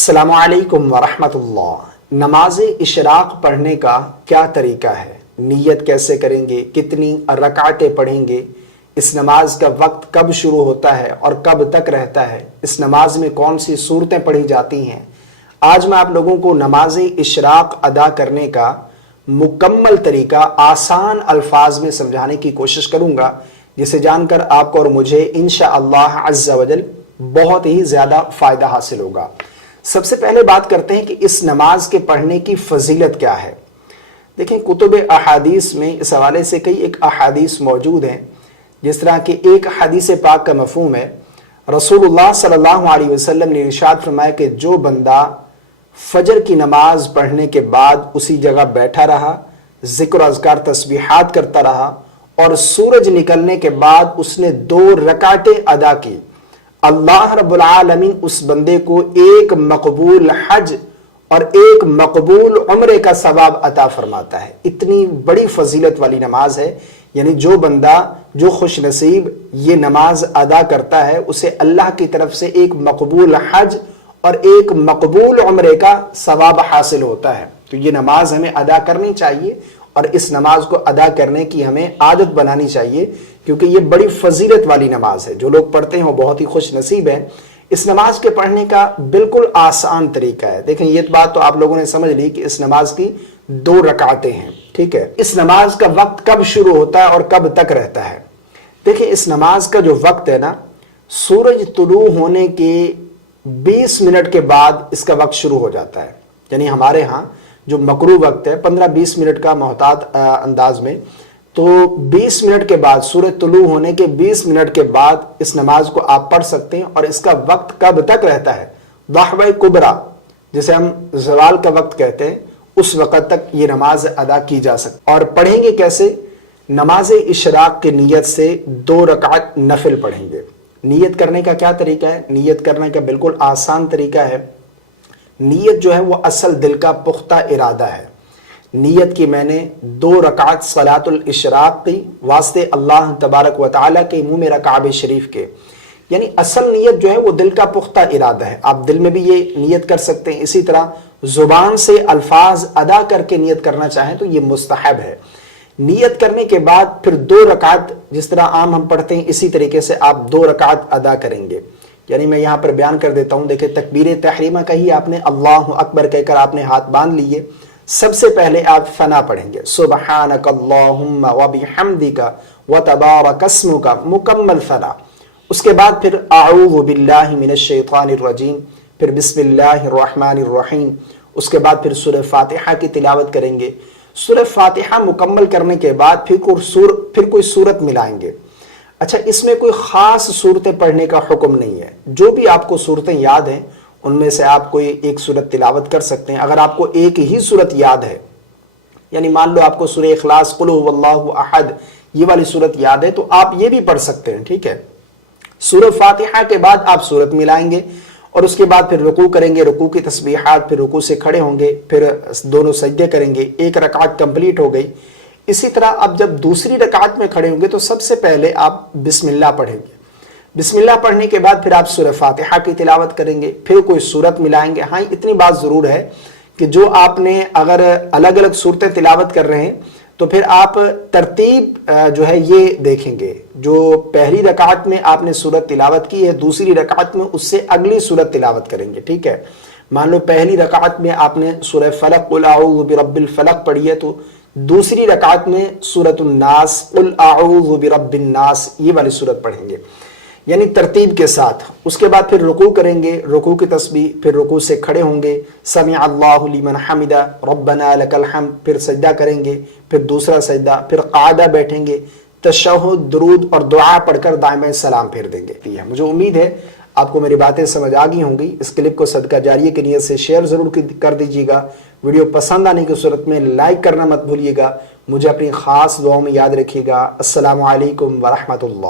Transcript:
السلام علیکم ورحمۃ اللہ۔ نماز اشراق پڑھنے کا کیا طریقہ ہے؟ نیت کیسے کریں گے؟ کتنی رکعتیں پڑھیں گے؟ اس نماز کا وقت کب شروع ہوتا ہے اور کب تک رہتا ہے؟ اس نماز میں کون سی صورتیں پڑھی جاتی ہیں؟ آج میں آپ لوگوں کو نماز اشراق ادا کرنے کا مکمل طریقہ آسان الفاظ میں سمجھانے کی کوشش کروں گا، جسے جان کر آپ کو اور مجھے انشاءاللہ عز و جل بہت ہی زیادہ فائدہ حاصل ہوگا۔ سب سے پہلے بات کرتے ہیں کہ اس نماز کے پڑھنے کی فضیلت کیا ہے۔ دیکھیں، کتب احادیث میں اس حوالے سے کئی ایک احادیث موجود ہیں، جس طرح کہ ایک حدیث پاک کا مفہوم ہے، رسول اللہ صلی اللہ علیہ وسلم نے ارشاد فرمایا کہ جو بندہ فجر کی نماز پڑھنے کے بعد اسی جگہ بیٹھا رہا، ذکر و اذکار تسبیحات کرتا رہا اور سورج نکلنے کے بعد اس نے 2 رکعتیں ادا کی، اللہ رب العالمین اس بندے کو ایک مقبول حج اور ایک مقبول عمرے کا ثواب عطا فرماتا ہے۔ اتنی بڑی فضیلت والی نماز ہے، یعنی جو بندہ، جو خوش نصیب یہ نماز ادا کرتا ہے، اسے اللہ کی طرف سے ایک مقبول حج اور ایک مقبول عمرے کا ثواب حاصل ہوتا ہے۔ تو یہ نماز ہمیں ادا کرنی چاہیے اور اس نماز کو ادا کرنے کی ہمیں عادت بنانی چاہیے، کیونکہ یہ بڑی فضیلت والی نماز ہے۔ جو لوگ پڑھتے ہیں وہ بہت ہی خوش نصیب ہیں۔ اس نماز کے پڑھنے کا بالکل آسان طریقہ ہے۔ دیکھیں، یہ بات تو آپ لوگوں نے سمجھ لی کہ اس نماز کی 2 رکعتیں ہیں، ٹھیک ہے۔ اس نماز کا وقت کب شروع ہوتا ہے اور کب تک رہتا ہے؟ دیکھیں، اس نماز کا جو وقت ہے نا، سورج طلوع ہونے کے 20 منٹ کے بعد اس کا وقت شروع ہو جاتا ہے۔ یعنی ہمارے ہاں جو مکروہ وقت ہے 15-20 منٹ کا محتاط انداز میں، تو 20 منٹ کے بعد، سورج طلوع ہونے کے 20 منٹ کے بعد اس نماز کو آپ پڑھ سکتے ہیں، اور اس کا وقت کب تک رہتا ہے؟ ضحوہ کبریٰ، جسے ہم زوال کا وقت کہتے ہیں، اس وقت تک یہ نماز ادا کی جا سکتی۔ اور پڑھیں گے کیسے؟ نماز اشراق کی نیت سے 2 رکعت نفل پڑھیں گے۔ نیت کرنے کا کیا طریقہ ہے؟ نیت کرنے کا بالکل آسان طریقہ ہے۔ نیت جو ہے وہ اصل دل کا پختہ ارادہ ہے۔ نیت کی میں نے 2 رکعت صلاۃ الاشراق کی، واسطے اللہ تبارک و تعالیٰ کے منہ میں کعبہ شریف کے، یعنی اصل نیت جو ہے وہ دل کا پختہ ارادہ ہے۔ آپ دل میں بھی یہ نیت کر سکتے ہیں، اسی طرح زبان سے الفاظ ادا کر کے نیت کرنا چاہیں تو یہ مستحب ہے۔ نیت کرنے کے بعد پھر 2 رکعت، جس طرح عام ہم پڑھتے ہیں اسی طریقے سے آپ 2 رکعت ادا کریں گے۔ یعنی میں یہاں پر بیان کر دیتا ہوں، دیکھیں، تکبیر تحریمہ کا ہی آپ نے اللہ اکبر کہہ کر آپ نے ہاتھ باندھ لیے۔ سب سے پہلے آپ ثنا پڑھیں گے، سبحانک اللہم وبحمدک وتبارک اسمک، مکمل ثنا۔ اس کے بعد پھر اعوذ باللہ من الشیطان الرجیم، پھر بسم اللہ الرحمن الرحیم۔ اس کے بعد پھر سورہ فاتحہ کی تلاوت کریں گے۔ سورہ فاتحہ مکمل کرنے کے بعد پھر کوئی سورت ملائیں گے۔ اچھا، اس میں کوئی خاص صورتیں پڑھنے کا حکم نہیں ہے، جو بھی آپ کو صورتیں یاد ہیں ان میں سے آپ کوئی ایک صورت تلاوت کر سکتے ہیں۔ اگر آپ کو ایک ہی صورت یاد ہے، یعنی مان لو آپ کو سورہ اخلاص، قل هو اللہ احد، یہ والی صورت یاد ہے، تو آپ یہ بھی پڑھ سکتے ہیں، ٹھیک ہے۔ سورہ فاتحہ کے بعد آپ صورت ملائیں گے اور اس کے بعد پھر رکوع کریں گے، رکوع کی تسبیحات، پھر رکوع سے کھڑے ہوں گے، پھر دونوں سجدے کریں گے، 1 رکعت کمپلیٹ ہو گئی۔ اسی طرح اب جب دوسری رکعت میں کھڑے ہوں گے تو سب سے پہلے آپ بسم اللہ پڑھیں گے۔ بسم اللہ پڑھنے کے بعد پھر آپ سورہ فاتحہ کی تلاوت کریں گے، پھر کوئی سورت ملائیں گے۔ ہاں، اتنی بات ضرور ہے کہ جو آپ نے اگر الگ الگ صورتیں تلاوت کر رہے ہیں تو پھر آپ ترتیب جو ہے یہ دیکھیں گے۔ جو پہلی رکعت میں آپ نے سورت تلاوت کی ہے، دوسری رکعت میں اس سے اگلی سورت تلاوت کریں گے، ٹھیک ہے۔ مان لو پہلی رکعت میں آپ نے سورہ فلق، قل اعوذ برب الفلق پڑھی ہے، تو دوسری رکعت میں سورۃ الناس، قل اعوذ برب الناس، یہ والی سورت پڑھیں گے، یعنی ترتیب کے ساتھ۔ اس کے بعد پھر رکوع کریں گے، رکوع کی تسبیح، پھر رکوع سے کھڑے ہوں گے، سمع اللہ لمن حمدہ، ربنا لک الحمد، پھر سجدہ کریں گے، پھر دوسرا سجدہ، پھر قعدہ بیٹھیں گے، تشہد، درود اور دعا پڑھ کر دائیں بائیں سلام پھیر دیں گے۔ مجھے امید ہے آپ کو میری باتیں سمجھ آ گئی ہوں گی۔ اس کلپ کو صدقہ جاریہ کی نیت سے شیئر ضرور کر دیجیے گا۔ ویڈیو پسند آنے کی صورت میں لائک کرنا مت بھولیے گا۔ مجھے اپنی خاص دعاؤں میں یاد رکھیے گا۔ السلام علیکم ورحمۃ اللہ۔